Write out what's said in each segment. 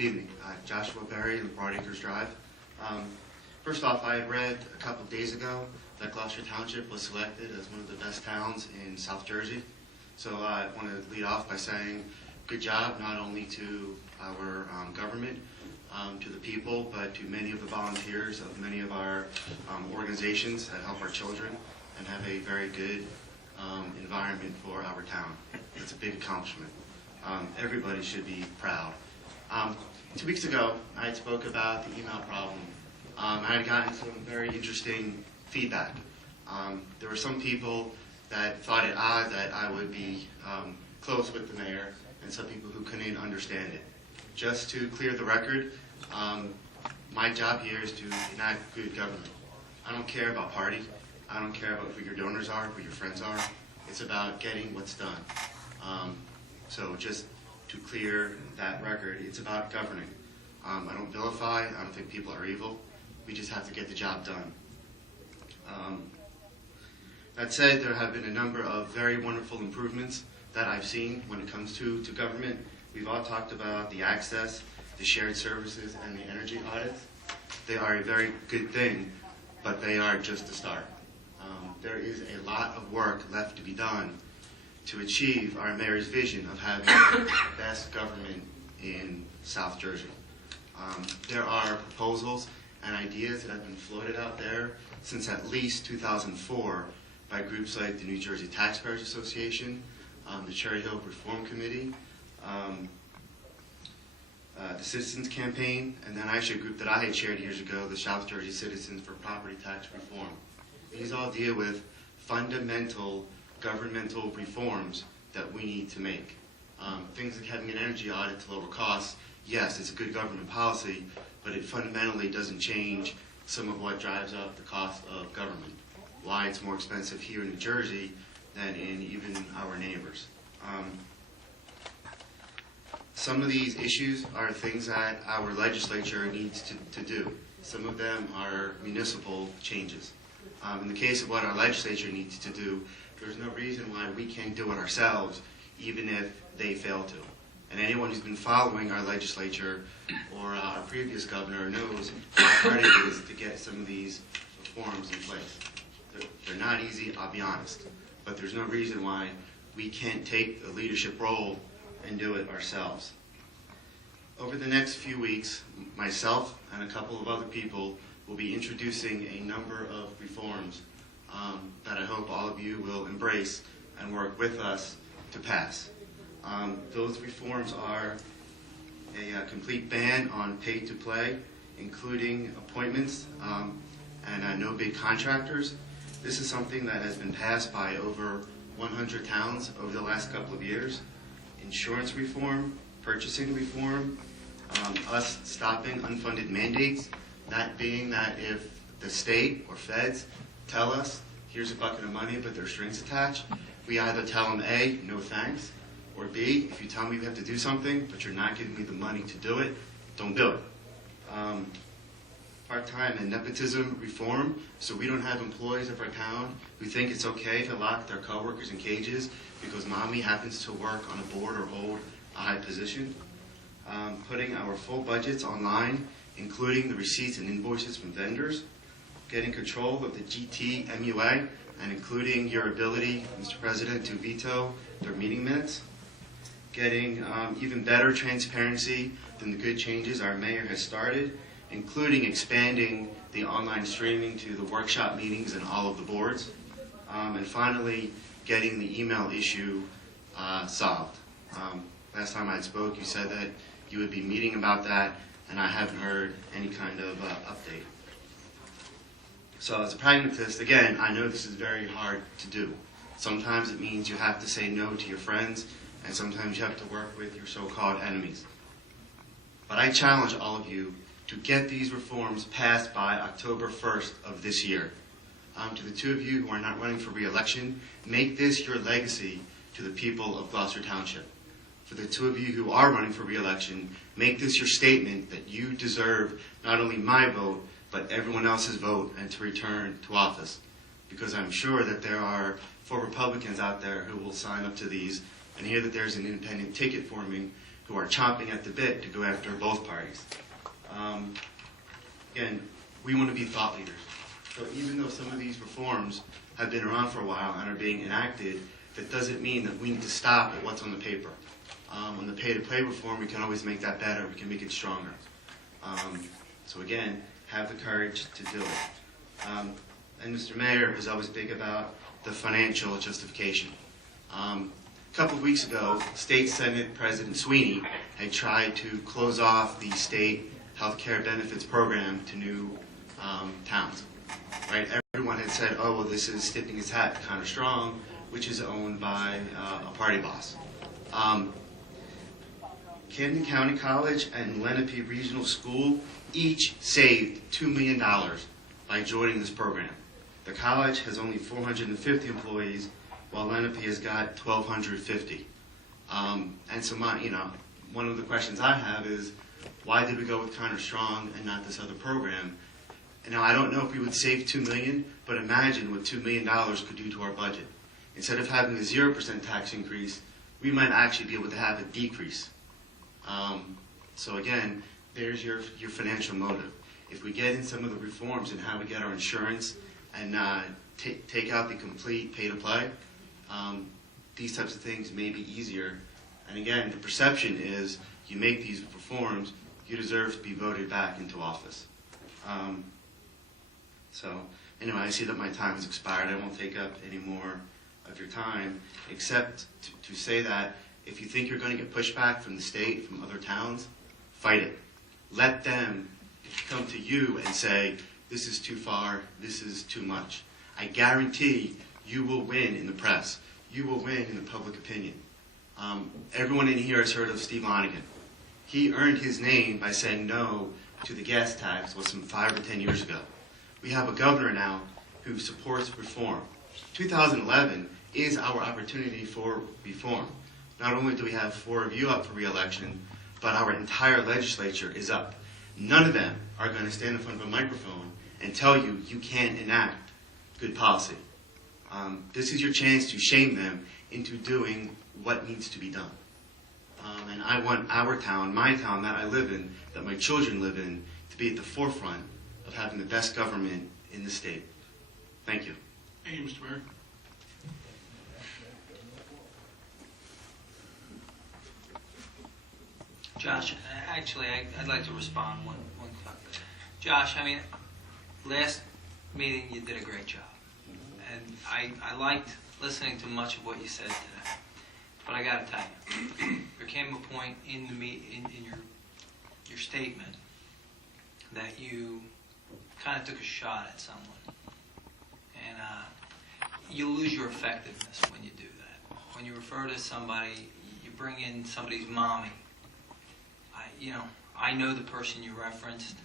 Good evening. Joshua Berry in Broad Acres Drive. First off, I read a couple of days ago that Gloucester Township was selected as one of the best towns in South Jersey. So I want to lead off by saying good job not only to our government, to the people, but to many of the volunteers of many of our organizations that help our children and have a very good environment for our town. It's a big accomplishment. Everybody should be proud. 2 weeks ago, I spoke about the email problem. I had gotten some very interesting feedback. There were some people that thought it odd that I would be close with the mayor, and some people who couldn't understand it. Just to clear the record, my job here is to enact good government. I don't care about party. I don't care about who your donors are, who your friends are. It's about getting what's done. So just to clear that record, it's about governing. I don't vilify. I don't think people are evil. We just have to get the job done. That said, there have been a number of very wonderful improvements that I've seen when it comes to government. We've all talked about the access, the shared services, and the energy audits. They are a very good thing, but they are just a start. There is a lot of work left to be done to achieve our mayor's vision of having the best government in South Jersey. There are proposals and ideas that have been floated out there since at least 2004 by groups like the New Jersey Taxpayers Association, the Cherry Hill Reform Committee, the Citizens Campaign, and then actually a group that I had chaired years ago, the South Jersey Citizens for Property Tax Reform. These all deal with fundamental governmental reforms that we need to make. Things like having an energy audit to lower costs, yes, it's a good government policy, but it fundamentally doesn't change some of what drives up the cost of government. Why it's more expensive here in New Jersey than in even our neighbors. Some of these issues are things that our legislature needs to do. Some of them are municipal changes. In the case of what our legislature needs to do, there's no reason why we can't do it ourselves, even if they fail to. And anyone who's been following our legislature or our previous governor knows how hard it is to get some of these reforms in place. They're not easy, I'll be honest, but there's no reason why we can't take a leadership role and do it ourselves. Over the next few weeks, myself and a couple of other people will be introducing a number of reforms that I hope all of you will embrace and work with us to pass. Those reforms are a complete ban on pay-to-play, including appointments and no bid contractors. This is something that has been passed by over 100 towns over the last couple of years. Insurance reform, purchasing reform, us stopping unfunded mandates, that being that if the state or feds tell us, here's a bucket of money, but there's strings attached, we either tell them A, no thanks, or B, if you tell me we have to do something, but you're not giving me the money to do it, don't do it. Part-time and nepotism reform, so we don't have employees of our town who think it's okay to lock their coworkers in cages because mommy happens to work on a board or hold a high position. Putting our full budgets online, including the receipts and invoices from vendors. Getting control of the GT MUA, and including your ability, Mr. President, to veto their meeting minutes. Getting even better transparency than the good changes our mayor has started, including expanding the online streaming to the workshop meetings and all of the boards. And finally, getting the email issue solved. Last time I spoke, you said that you would be meeting about that, and I haven't heard any kind of update. So as a pragmatist, again, I know this is very hard to do. Sometimes it means you have to say no to your friends, and sometimes you have to work with your so-called enemies. But I challenge all of you to get these reforms passed by October 1st of this year. To the two of you who are not running for re-election, make this your legacy to the people of Gloucester Township. For the two of you who are running for re-election, make this your statement that you deserve not only my vote, but everyone else's vote and to return to office. Because I'm sure that there are 4 Republicans out there who will sign up to these and hear that there's an independent ticket forming who are chomping at the bit to go after both parties. Again, we want to be thought leaders. So even though some of these reforms have been around for a while and are being enacted, that doesn't mean that we need to stop at what's on the paper. On the pay-to-play reform, we can always make that better. We can make it stronger. So again, have the courage to do it. And Mr. Mayor is always big about the financial justification. A couple of weeks ago, State Senate President Sweeney had tried to close off the state health care benefits program to new towns. Right? Everyone had said, oh, well, this is tipping his hat kind of strong, which is owned by a party boss. Camden County College and Lenape Regional School each saved $2 million by joining this program. The college has only 450 employees, while Lenape has got 1,250. And so one of the questions I have is, why did we go with Connor Strong and not this other program? And now I don't know if we would save $2 million, but imagine what $2 million could do to our budget. Instead of having a 0% tax increase, we might actually be able to have a decrease. So again, there's your financial motive. If we get in some of the reforms in how we get our insurance and take out the complete pay-to-play, these types of things may be easier. And again, the perception is you make these reforms, you deserve to be voted back into office. So anyway, I see that my time has expired. I won't take up any more of your time, except to say that if you think you're going to get pushback from the state, from other towns, fight it. Let them come to you and say, this is too far, this is too much. I guarantee you will win in the press. You will win in the public opinion. Everyone in here has heard of Steve Lonigan. He earned his name by saying no to the gas tax some 5 or 10 years ago. We have a governor now who supports reform. 2011 is our opportunity for reform. Not only do we have 4 of you up for re-election, but our entire legislature is up. None of them are going to stand in front of a microphone and tell you you can't enact good policy. This is your chance to shame them into doing what needs to be done. And I want our town, my town that I live in, that my children live in, to be at the forefront of having the best government in the state. Thank you. Thank you, Mr. Mayor. Josh, actually, I'd like to respond one time. Josh, I mean, last meeting you did a great job. And I liked listening to much of what you said today. But I got to tell you, there came a point in your statement that you kind of took a shot at someone. And you lose your effectiveness when you do that. When you refer to somebody, you bring in somebody's mommy. I know the person you referenced,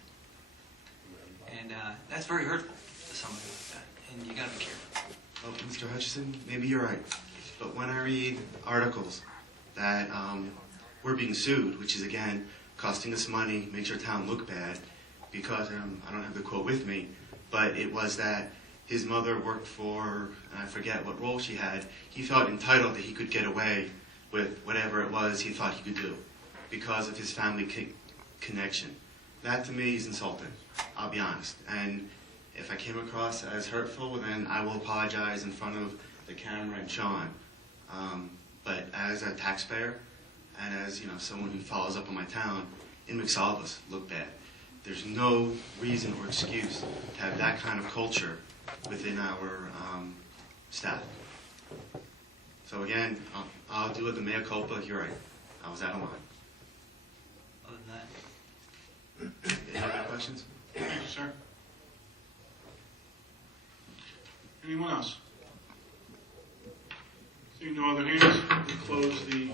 and that's very hurtful to somebody like that, and you got to be careful. Well, Mr. Hutchison, maybe you're right, but when I read articles that we're being sued, which is again costing us money, makes our town look bad, because I don't have the quote with me, but it was that his mother worked for, and I forget what role she had, he felt entitled that he could get away with whatever it was he thought he could do because of his family connection. That to me is insulting, I'll be honest. And if I came across as hurtful, then I will apologize in front of the camera and Sean. But as a taxpayer and as someone who follows up on my town, it makes all of us look bad. There's no reason or excuse to have that kind of culture within our staff. So again, I'll do the mea culpa. You're right. I was out of line. Other than that, Any other questions? Thank you, sir. Anyone else? Seeing no other hands, we close the